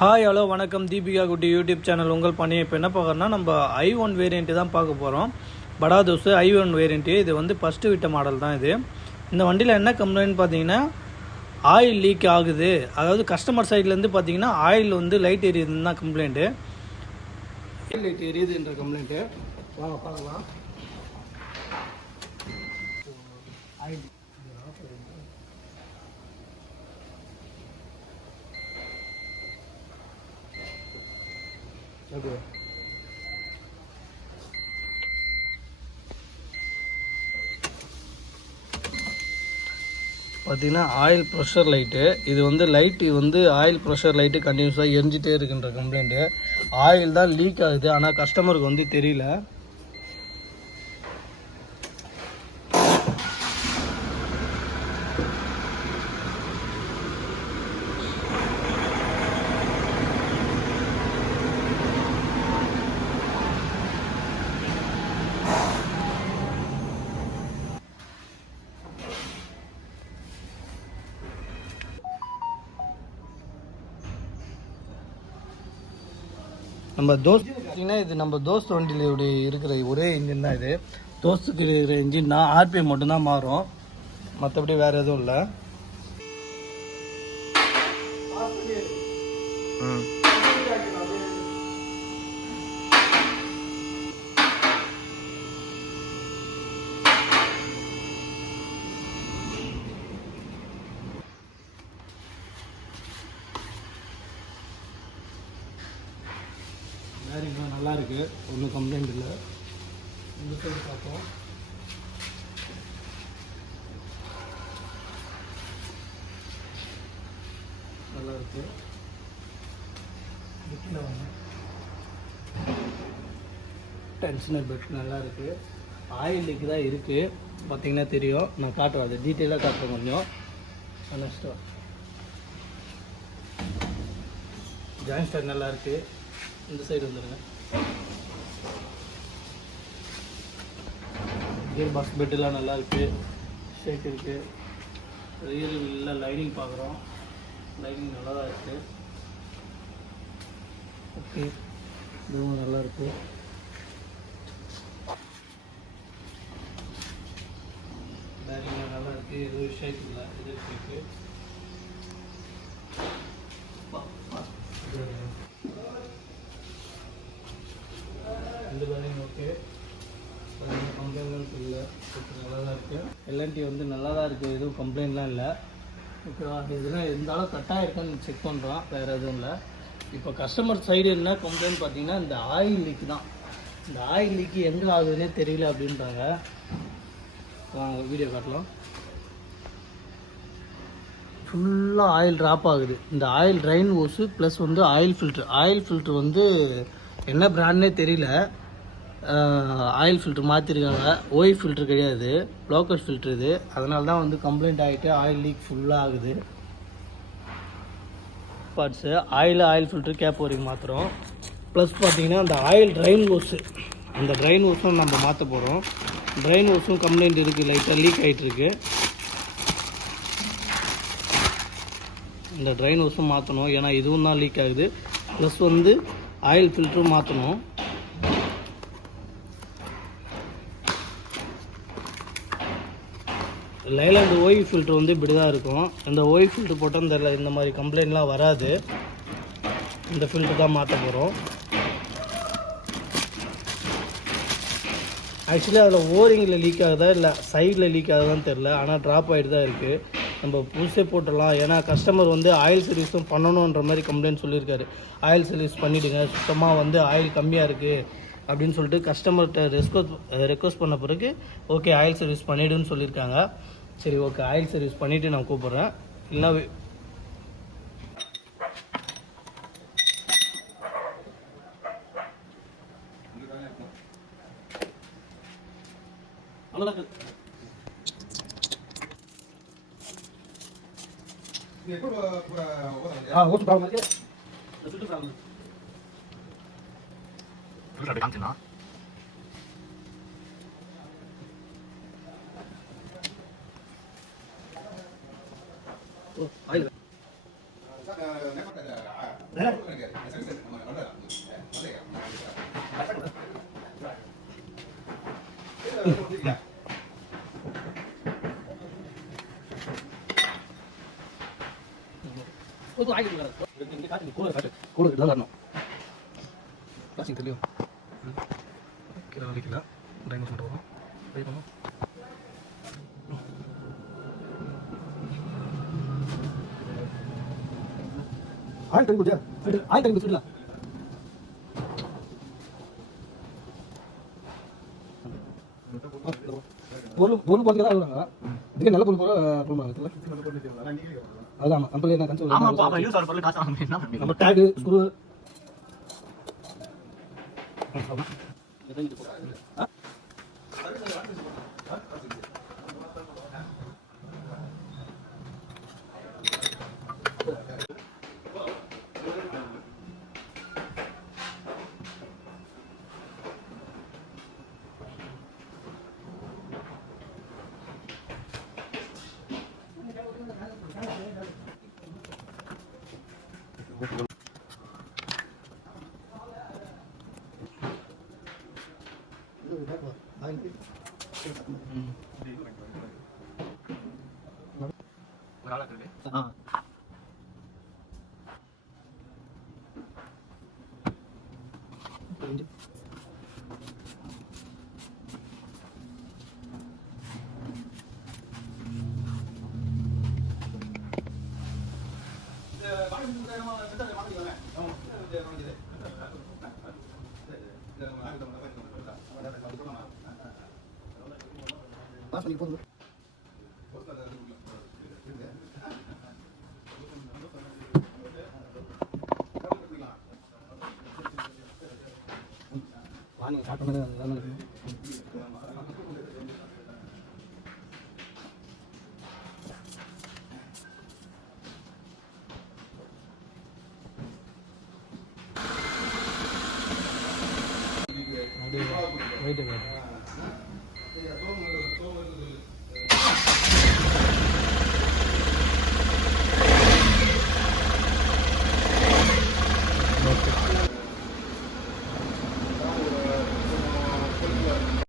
Hi hello வணக்கம். தீபிகா குட்டி YouTube channel உங்கள் பண்ணி. இப்போ என்ன பார்க்குறோன்னா நம்ம i1 வேரியண்ட்டு தான் பார்க்க போகிறோம். படா தோசு i1 வேரியண்ட்டு. இது வந்து ஃபஸ்ட்டு விட்ட மாடல் தான் இது. இந்த வண்டியில் என்ன கம்ப்ளைண்ட் பார்த்தீங்கன்னா ஆயில் லீக் ஆகுது. அதாவது கஸ்டமர் சைட்லேருந்து பார்த்தீங்கன்னா ஆயில் வந்து லைட் எரியுதுன்னு தான் கம்ப்ளைண்ட்டு. லைட் எரியுதுன்ற கம்ப்ளைண்ட்டு வாங்க பார்க்கலாம். ஆயில் ஓகே, பார்த்தீங்கன்னா ஆயில் ப்ரெஷர் லைட்டு. இது வந்து லைட்டு வந்து ஆயில் ப்ரெஷர் லைட்டு கண்டினியூஸாக எரிஞ்சிட்டே இருக்குன்ற கம்ப்ளைண்ட்டு. ஆயில் தான் லீக் ஆகுது, ஆனால் கஸ்டமருக்கு வந்து தெரியல. நம்ம தோஸ்த் பார்த்தீங்கன்னா இது நம்ம தோஸ்த் வண்டியில் இருக்கிற ஒரே இன்ஜின் தான் இது. தோஸ்துக்கு இருக்கிற இன்ஜின் தான். ஆர்பிஎம் மட்டும்தான் மாறும், மற்றபடி வேறு எதுவும் இல்லை. வேரிங்லாம் நல்லா இருக்குது, ஒன்றும் கம்ப்ளைண்ட் இல்லை. இந்த சைடு பார்ப்போம். நல்லா இருக்குது. பெட்டில் வாங்க, டென்ஷனர் பெட் நல்லா இருக்குது. ஆயில் லீக் தான் இருக்குது, பார்த்தீங்கன்னா தெரியும். நான் காட்டுறேன், அது டீட்டெயிலாக காட்டுறேன் கொஞ்சம். நெக்ஸ்ட்டு ஜாயின் ஸ்டார் நல்லா இருக்குது. இந்த சைடு வந்துடுங்க. கியர் பாக்ஸ் பெட்டெல்லாம் நல்லா இருக்குது, ஷேக் இருக்குது. ரியல் இல்லை லைனிங் பார்க்குறோம், லைனிங் நல்லா தான் இருக்குது. ஓகே, இதுவும் நல்லா இருக்குது. பேக்கிங் நல்லா இருக்குது, எதுவும் ஷேக் இல்லை. இது ஷேக்கு இந்த பேரிங் ஓகே, கம்ப்ளைண்ட்லாம் இல்லை. நல்லா தான் இருக்குது. எல்என்டி வந்து நல்லா தான் இருக்குது, எதுவும் கம்ப்ளைண்ட்லாம் இல்லை. ஓகேவா? இதெல்லாம் இருந்தாலும் கட்டாக இருக்கான்னு செக் பண்ணுறோம், வேறு எதுவும் இல்லை. இப்போ கஸ்டமர் சைடு என்ன கம்ப்ளைண்ட் பார்த்தீங்கன்னா இந்த ஆயில் லீக் தான். இந்த ஆயில் லீக்கு எங்கே ஆகுதுன்னே தெரியல அப்படின்றாங்க. வாங்க வீடியோ காட்டலாம். ஃபுல்லாக ஆயில் ட்ராப் ஆகுது. இந்த ஆயில் ட்ரைன் ஓஸு ப்ளஸ் வந்து ஆயில் ஃபில்ட்ரு வந்து என்ன பிராண்ட்னே தெரியல. ஆயில் ஃபில்ட்ரு மாற்றிருக்காங்க. ஓய் ஃபில்ட்ரு கிடையாது, லோக்கல் ஃபில்ட்ரு இது. அதனால தான் வந்து கம்ப்ளைண்ட் ஆகிட்டு ஆயில் லீக் ஃபுல்லாக ஆகுது. பார்ட்ஸு ஆயில் ஃபில்ட்ரு கேப் வரைக்கும் மாற்றுறோம். ப்ளஸ் பார்த்திங்கன்னா அந்த ஆயில் ட்ரைன் ஓஸு, அந்த ட்ரைன் ஓஸும் நம்ம மாற்ற போகிறோம். ட்ரைன் ஓஸும் கம்ப்ளைண்ட் இருக்குது, லைட்டாக லீக் ஆகிட்டுருக்கு. இந்த ட்ரைன் ஓஸும் மாற்றணும், ஏன்னா இதுவும் தான் லீக் ஆகுது. ப்ளஸ் வந்து ஆயில் ஃபில்ட்ரும் மாற்றணும். லைலாண்டு ஓய் ஃபில்ட்ரு வந்து இப்படி தான் இருக்கும். இந்த ஓய் ஃபில்ட்ரு போட்டால் இந்த மாதிரி கம்ப்ளைண்ட்லாம் வராது. இந்த ஃபில்ட்ரு தான் மாற்ற போகிறோம். ஆக்சுவலி அதில் ஓரிங்கில் லீக் ஆகுதா இல்லை சைடில் லீக் ஆகுதான்னு தெரில, ஆனால் ட்ராப் ஆகிட்டு தான் இருக்குது. நம்ம புதுசே போட்டுடலாம், ஏன்னா கஸ்டமர் வந்து ஆயில் சர்வீஸும் பண்ணணுன்ற மாதிரி கம்ப்ளைண்ட் சொல்லியிருக்காரு. ஆயில் சர்வீஸ் பண்ணிவிடுங்க, சுத்தமாக வந்து ஆயில் கம்மியாக இருக்குது அப்படின்னு சொல்லிட்டு கஸ்டமர்கிட்ட ரெக்வஸ்ட் பண்ண பிறகு ஓகே ஆயில் சர்வீஸ் பண்ணிவிடுன்னு சொல்லியிருக்காங்க. சரி ஓகே, ஆயில் சர்வீஸ் பண்ணிவிட்டு நான் கூப்பிட்றேன். இல்லைனா Chắc nếu mà கூட இதெல்லாம் வரணும் பிளாஸ்டிக் தெரியும் கீழே வலிக்கல டைமஸ் மட்டும் வரும் ட்ரை பண்ணும் ஆயிரத்தி ஐநூறு ஆயிரத்தி ஐநூறு சொல்லலாம் பொருள் பொருள் பார்த்து தான் வருவாங்க இதுக்கு நல்ல பொருள் போல பொருள் அதான் கம்பெனி என்ன கன்சல் நம்ம டேகு ஸ்க்ரூ வாங்க ஸ்டார்ட் பண்ணது வெயிட்